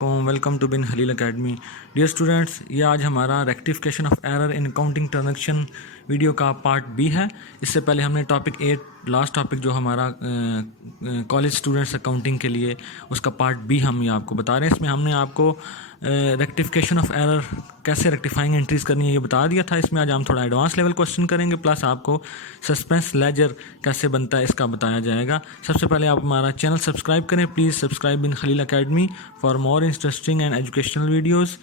Welcome to Bin Khalil Academy. Dear students, ये आज हमारा rectification of error in accounting transaction video का पार्ट बी है। इससे पहले हमने टॉपिक 8 लास्ट टॉपिक जो हमारा कॉलेज स्टूडेंट्स अकाउंटिंग के लिए, उसका पार्ट बी हम ये आपको बता रहे हैं। इसमें हमने आपको रेक्टिफिकेशन ऑफ एरर कैसे रेक्टिफाइंग एंट्रीज करनी है ये बता दिया था। इसमें आज हम थोड़ा एडवांस लेवल क्वेश्चन करेंगे, प्लस आपको सस्पेंस लेजर कैसे बनता है इसका बताया जाएगा। सबसे पहले आप हमारा चैनल सब्सक्राइब करें, please subscribe in Khalil Academy for more interesting and educational videos.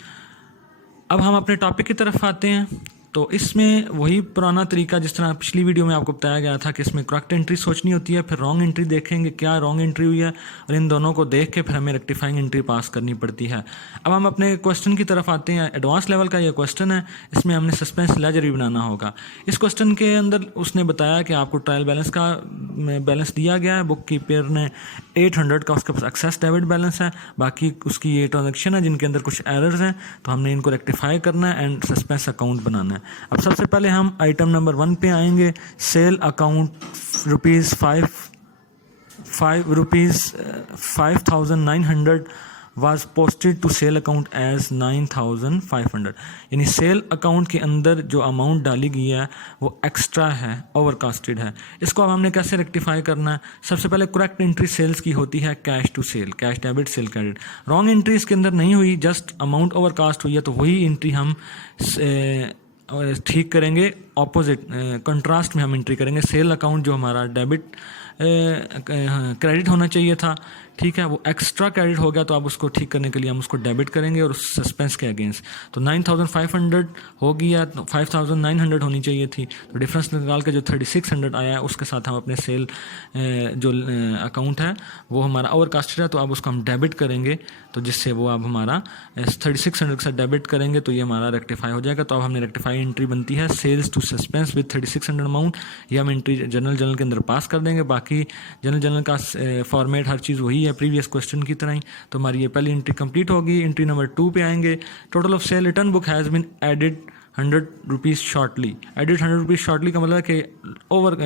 अब हम अपने टॉपिक की तरफ आते हैं। तो इसमें वही पुराना तरीका जिस तरह पिछली वीडियो में आपको बताया गया था कि इसमें करेक्ट एंट्री सोचनी होती है, फिर रॉन्ग एंट्री देखेंगे क्या रॉन्ग एंट्री हुई है, और इन दोनों को देख के फिर हमें रेक्टिफाइंग एंट्री पास करनी पड़ती है। अब हम अपने क्वेश्चन की तरफ आते हैं। एडवांस लेवल का ये क्वेश्चन है, इसमें हमने सस्पेंस लेजर भी बनाना होगा। इस क्वेश्चन के अंदर उसने बताया कि आपको ट्रायल बैलेंस का बैलेंस दिया गया है, बुक कीपर ने 800 का उसके पास एक्सेस डेबिट बैलेंस है, बाकी उसकी ये ट्रांजेक्शन है जिनके अंदर कुछ एरर्स हैं, तो हमने इनको रेक्टिफाई करना है एंड सस्पेंस अकाउंट बनाना है। अब सबसे पहले हम आइटम नंबर 1 पे आएंगे। Sale account ₹5,900 was posted to sale account as 9,500, यानी सेल अकाउंट के अंदर जो अमाउंट डाली गई है वो एक्स्ट्रा है, ओवरकास्टेड है। इसको अब हमने कैसे रेक्टिफाई करना है? सबसे पहले करेक्ट एंट्री सेल्स की होती है cash to sale, cash debit sale credit. Wrong entry इसके अंदर नहीं हुई, जस्ट अमाउंट ओवरकास्ट हुई है, तो वही एंट्री हम ठीक करेंगे। ऑपोजिट कंट्रास्ट में हम एंट्री करेंगे। सेल अकाउंट जो हमारा डेबिट क्रेडिट होना चाहिए था, ठीक है, वो एक्स्ट्रा क्रेडिट हो गया, तो अब उसको ठीक करने के लिए हम उसको डेबिट करेंगे और सस्पेंस के अगेंस्ट। तो 9,500 हो गया, तो 5,900 होनी चाहिए थी, तो डिफरेंस निकाल के जो 3,600 आया है उसके साथ हम अपने सेल जो अकाउंट है वो हमारा ओवरकास्टेड है, तो अब उसको हम डेबिट करेंगे, तो जिससे वो अब हमारा 3,600 के साथ डेबिट करेंगे तो ये हमारा रेक्टिफाई हो जाएगा। तो अब हमने रेक्टिफाई एंट्री बनती है sales to suspense with 3,600 amount. ये हम एंट्री जनरल के अंदर पास कर देंगे। बाकी जनरल का फॉर्मेट हर चीज़ वही है प्रीवियस क्वेश्चन की तरह ही। तो हमारी ये पहली एंट्री कंप्लीट होगी। एंट्री नंबर 2 पे आएंगे। Total of sale return book has been added ₹100 shortly. Added ₹100 shortly का मतलब है कि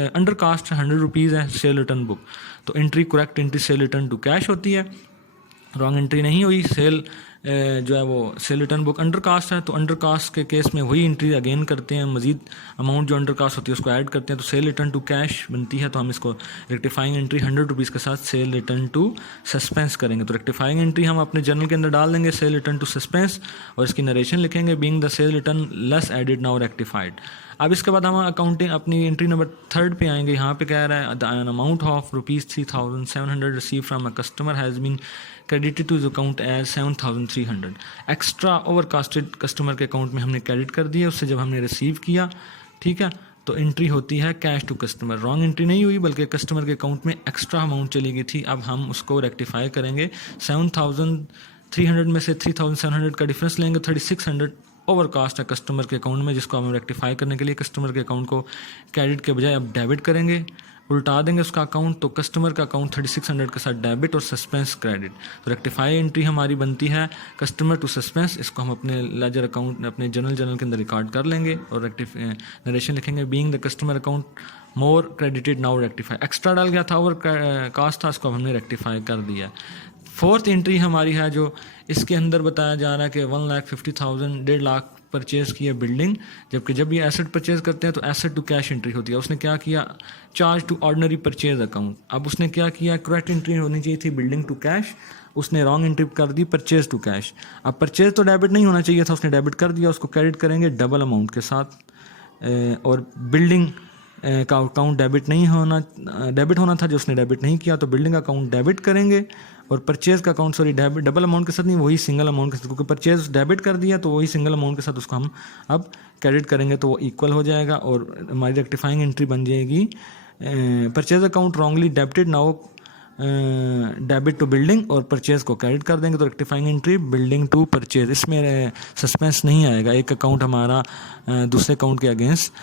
अंडर कास्ट ₹100 है सेल रिटर्न बुक। तो entry correct entry sale return to cash होती है, रॉन्ग एंट्री नहीं हुई। सेल जो है वो sale return book undercast है, तो अंडर कास्ट के केस में वही एंट्री अगेन करते हैं, मजीद अमाउंट जो अंडर कास्ट होती है उसको ऐड करते हैं, तो सेल रिटर्न टू कैश बनती है। तो हम इसको रेक्टिफाइंग एंट्री ₹100 के साथ सेल रिटर्न टू सस्पेंस करेंगे। तो रेक्टिफाइंग एंट्री हम अपने जर्नल के अंदर डाल देंगे, सेल रिटर्न टू सस्पेंस, और इसकी नरेशन लिखेंगे being the cell return less added now rectified. अब इसके बाद हम अकाउंटिंग अपनी एंट्री नंबर 3 पे आएंगे। यहाँ पे कह रहा है the amount of ₹3,700 receive from a customer has been credited to account as 7,300। Extra overcasted customer के अकाउंट में हमने क्रेडिट कर दिया उससे जब हमने रिसीव किया, ठीक है। तो एंट्री होती है cash to customer. Wrong entry नहीं हुई बल्कि कस्टमर के अकाउंट में एक्स्ट्रा अमाउंट चली गई थी। अब हम उसको रेक्टिफाई करेंगे। 7,300 में से 3,700 का डिफरेंस लेंगे, 3,600 ओवरकास्ट है कस्टमर के अकाउंट में, जिसको हम रेक्टिफाई करने के लिए कस्टमर के अकाउंट को क्रेडिट के बजाय अब डेबिट करेंगे, उल्टा देंगे उसका अकाउंट। तो कस्टमर का अकाउंट 3,600 के साथ डेबिट और सस्पेंस क्रेडिट। तो रेक्टिफाई एंट्री हमारी बनती है कस्टमर टू सस्पेंस। इसको हम अपने लेजर अकाउंट अपने जनरल के अंदर रिकॉर्ड कर लेंगे और नरेशन लिखेंगे being the customer account more credited now rectify. Extra डाल गया था, ओवर कास्ट था, उसको हमने रेक्टिफाई कर दिया। 4th एंट्री हमारी है जो इसके अंदर बताया जा रहा है कि 1,50,000 1.5 लाख परचेज़ की है बिल्डिंग, जबकि जब ये एसेट परचेज़ करते हैं तो एसेट टू कैश एंट्री होती है। उसने क्या किया, charge to ordinary purchase account. अब उसने क्या किया, करेक्ट एंट्री होनी चाहिए थी बिल्डिंग टू कैश, उसने रॉन्ग एंट्री कर दी परचेज टू कैश। अब परचेज तो डेबिट नहीं होना चाहिए था, उसने डेबिट कर दिया, उसको क्रेडिट करेंगे डबल अमाउंट के साथ। और बिल्डिंग का अकाउंट डेबिट होना था जो उसने डेबिट नहीं किया, तो बिल्डिंग का अकाउंट डेबिट करेंगे और परचेज़ का अकाउंट डेबिट डबल अमाउंट के साथ नहीं, वही सिंगल अमाउंट के साथ, क्योंकि परचेज़ डेबिट कर दिया तो वही सिंगल अमाउंट के साथ उसको हम अब क्रेडिट करेंगे, तो वो इक्वल हो जाएगा और हमारी रेक्टिफाइंग एंट्री बन जाएगी purchase account wrongly debited now debit to building, और परचेज़ को क्रेडिट कर देंगे, तो rectifying entry building to purchase. इसमें सस्पेंस नहीं आएगा, एक अकाउंट हमारा दूसरे अकाउंट के अगेंस्ट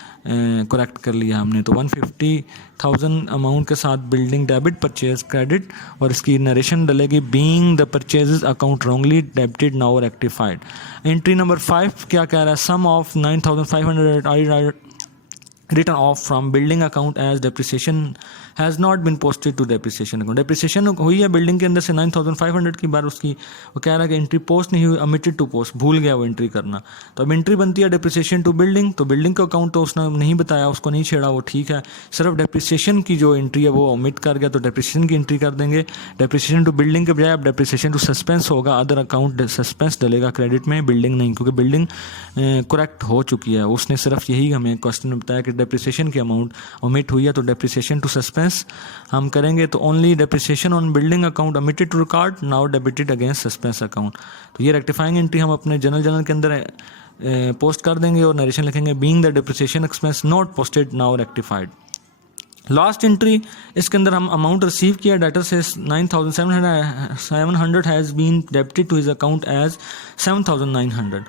करेक्ट कर लिया हमने। तो 150,000 अमाउंट के साथ बिल्डिंग डेबिट परचेज क्रेडिट, और इसकी नरेशन डलेगी being the purchase account wrongly debited now rectified. Entry number 5 क्या कह रहा है, sum of 9,500 written off from building account as depreciation has not been posted to depreciation account. depreciation हुई है building के अंदर से 9500 की बार उसकी वो कह रहा है कि एंट्री पोस्ट नहीं हुई, omitted to post, भूल गया वो एंट्री करना। तो अब एंट्री बनती है depreciation to building, तो बिल्डिंग का अकाउंट तो उसने नहीं बताया, उसको नहीं छेड़ा, वो ठीक है। सिर्फ depreciation की जो एंट्री है वो omit कर गया, तो depreciation की एंट्री कर देंगे। depreciation to building के बजाय अब depreciation to suspense होगा, अदर अकाउंट suspense डलेगा क्रेडिट में, बिल्डिंग नहीं, क्योंकि बिल्डिंग करेक्ट हो चुकी है। उसने सिर्फ यही हमें क्वेश्चन में बताया कि डेप्रिसिएशन की अमाउंट ओमिट हुई है, तो डेप्रिसिएशन टू सस्पेंस हम करेंगे, तो only depreciation on building account omitted to record, now debited against suspense account. तो ये रेक्टिफाइंग एंट्री हम अपने जनरल के अंदर पोस्ट कर देंगे और नरेशन लिखेंगे being the depreciation expense not posted now rectified. Last entry इसके अंदर हम अमाउंट रिसीव किया, डेटर से 9700 has been debited to his account as 7900।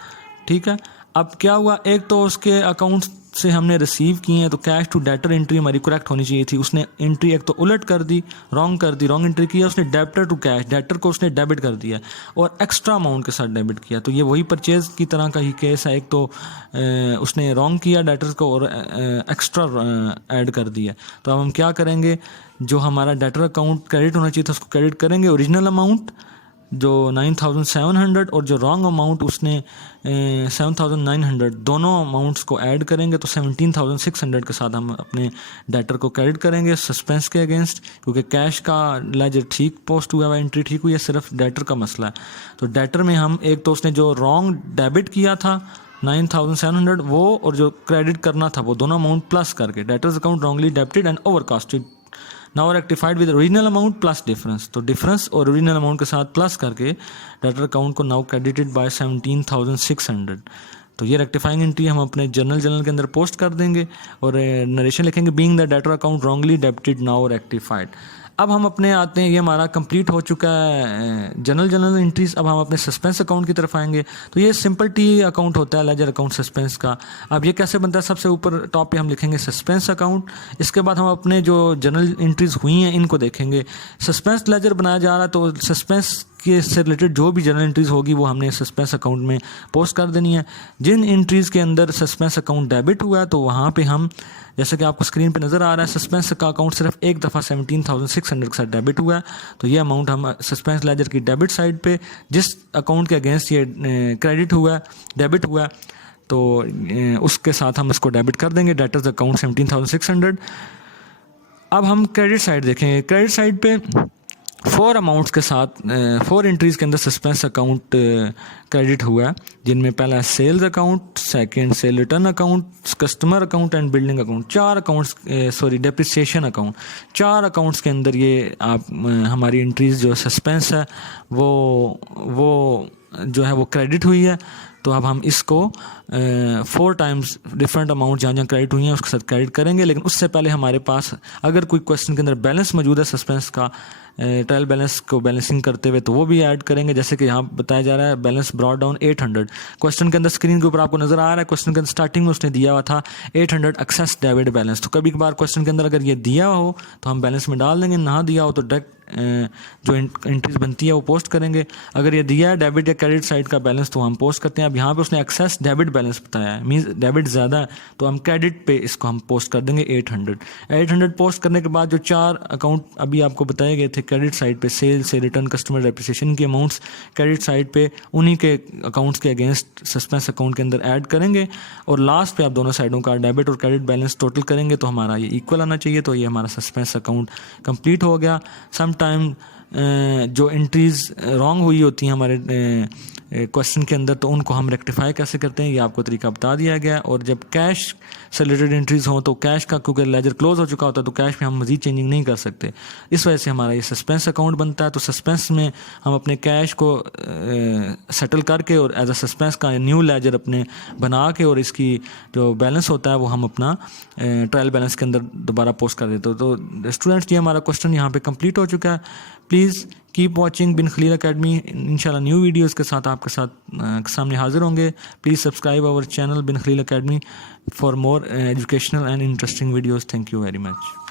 ठीक है, अब क्या हुआ, एक तो उसके अकाउंट से हमने रिसीव किए हैं, तो कैश टू डेटर एंट्री हमारी करेक्ट होनी चाहिए थी। उसने एंट्री एक तो उलट कर दी, रॉन्ग एंट्री किया उसने। डेबिटर टू कैश, डेटर को उसने डेबिट कर दिया और एक्स्ट्रा अमाउंट के साथ डेबिट किया, तो ये वही परचेज की तरह का ही केस है। एक तो उसने रॉन्ग किया डेटर को और एक्स्ट्रा ऐड कर दिया। तो अब हम क्या करेंगे, जो हमारा डेटर अकाउंट क्रेडिट होना चाहिए था उसको क्रेडिट करेंगे, ओरिजिनल अमाउंट जो 9700 और जो रॉन्ग अमाउंट उसने 7900, दोनों अमाउंट्स को ऐड करेंगे, तो 17600 के साथ हम अपने डेटर को क्रेडिट करेंगे सस्पेंस के अगेंस्ट, क्योंकि कैश का लेजर ठीक पोस्ट हुआ है, एंट्री ठीक हुई है, सिर्फ डेटर का मसला है। तो डेटर में हम एक तो उसने जो रॉन्ग डेबिट किया था 9700 वो, और जो क्रेडिट करना था वो, दोनों अमाउंट प्लस करके debtors account wrongly debited and overcasted now rectified with original amount plus difference. तो डिफरेंस और ओरिजिनल अमाउंट के साथ प्लस करके डेटर अकाउंट को नाउ क्रेडिटेड बाय 17600। तो ये रेक्टिफाइंग एंट्री हम अपने जर्नल के अंदर पोस्ट कर देंगे और नरेशन लिखेंगे being the debtor account wrongly debited now rectified. अब हम अपने आते हैं, ये हमारा कंप्लीट हो चुका है जनरल एंट्रीज। अब हम अपने सस्पेंस अकाउंट की तरफ आएंगे। तो ये सिंपल टी अकाउंट होता है लेजर अकाउंट सस्पेंस का। अब ये कैसे बनता है, सबसे ऊपर टॉप पे हम लिखेंगे सस्पेंस अकाउंट, इसके बाद हम अपने जो जनरल एंट्रीज हुई हैं इनको देखेंगे। सस्पेंस लेजर बनाया जा रहा है, तो सस्पेंस के से रिलेटेड जो भी जनरल एंट्रीज होगी वो हमने सस्पेंस अकाउंट में पोस्ट कर देनी है। जिन एंट्रीज़ के अंदर सस्पेंस अकाउंट डेबिट हुआ है तो वहाँ पे हम, जैसे कि आपको स्क्रीन पे नज़र आ रहा है, सस्पेंस का अकाउंट सिर्फ एक दफ़ा 17600 के साथ डेबिट हुआ है, तो ये अमाउंट हम सस्पेंस लेजर की डेबिट साइड पे, जिस अकाउंट के अगेंस्ट ये क्रेडिट हुआ है, डेबिट हुआ है, तो उसके साथ हम इसको डेबिट कर देंगे, डेटर्स अकाउंट 17600। अब हम क्रेडिट साइड देखेंगे। क्रेडिट साइड पे 4 अमाउंट्स के साथ 4 एंट्रीज़ के अंदर सस्पेंस अकाउंट क्रेडिट हुआ है, जिनमें पहला है sales account, second sale return account, customer account and building account. 4 accounts, depreciation account, 4 accounts के अंदर ये आप हमारी एंट्रीज़ जो सस्पेंस है वो जो है वो क्रेडिट हुई है। तो अब हम इसको 4 टाइम्स डिफरेंट अमाउंट जहाँ क्रेडिट हुई हैं उसके साथ क्रेडिट करेंगे। लेकिन उससे पहले हमारे पास अगर कोई क्वेश्चन के अंदर बैलेंस मौजूद है सस्पेंस का, ट्रायल बैलेंस को बैलेंसिंग करते हुए, तो वो भी ऐड करेंगे। जैसे कि यहाँ बताया जा रहा है बैलेंस ब्रॉट डाउन 800, क्वेश्चन के अंदर स्क्रीन के ऊपर आपको नजर आ रहा है, क्वेश्चन के अंदर स्टार्टिंग में उसने दिया हुआ था 800 एक्सेस डेबिट बैलेंस। तो कभी कभार क्वेश्चन के अंदर अगर ये दिया हो तो हम बैलेंस में डाल देंगे, ना दिया हो तो डायरेक्ट जो एंट्रीज बनती है वो पोस्ट करेंगे। अगर ये दिया है डेबिट या क्रेडिट साइड का बैलेंस तो हम पोस्ट करते हैं। अब यहाँ पे उसने एक्सेस डेबिट बैलेंस बताया है, मींस डेबिट ज़्यादा है, तो हम क्रेडिट पे इसको हम पोस्ट कर देंगे 800 पोस्ट करने के बाद जो 4 अकाउंट अभी आपको बताए गए थे क्रेडिट साइड पे, सेल से रिटर्न, कस्टमर डेप्रिसिएशन की अमाउंट्स क्रेडिट साइड पे, उन्हीं के अकाउंट्स के अगेंस्ट सस्पेंस अकाउंट के अंदर ऐड करेंगे और लास्ट पे आप दोनों साइडों का डेबिट और क्रेडिट बैलेंस टोटल करेंगे तो हमारा ये इक्वल आना चाहिए। तो ये हमारा सस्पेंस अकाउंट कंप्लीट हो गया। सम टाइम जो एंट्रीज रॉन्ग हुई होती हैं हमारे क्वेश्चन के अंदर, तो उनको हम रेक्टिफाई कैसे करते हैं ये आपको तरीका बता दिया गया। और जब कैश से रिलेटेड एंट्रीज हों तो कैश का, क्योंकि लेजर क्लोज हो चुका होता है तो कैश में हम मजीद चेंजिंग नहीं कर सकते, इस वजह से हमारा ये सस्पेंस अकाउंट बनता है। तो सस्पेंस में हम अपने कैश को सेटल करके और एज अ सस्पेंस का न्यू लेजर अपने बना के और इसकी जो बैलेंस होता है वो हम अपना ट्रायल बैलेंस के अंदर दोबारा पोस्ट कर देते हो। तो स्टूडेंट्स ये हमारा क्वेश्चन यहाँ पे कंप्लीट हो चुका है। Please keep watching Bin Khalil Academy. इंशाल्लाह न्यू वीडियोस के साथ आपके साथ सामने हाजिर होंगे। Please subscribe our channel Bin Khalil Academy for more educational and interesting videos. Thank you very much.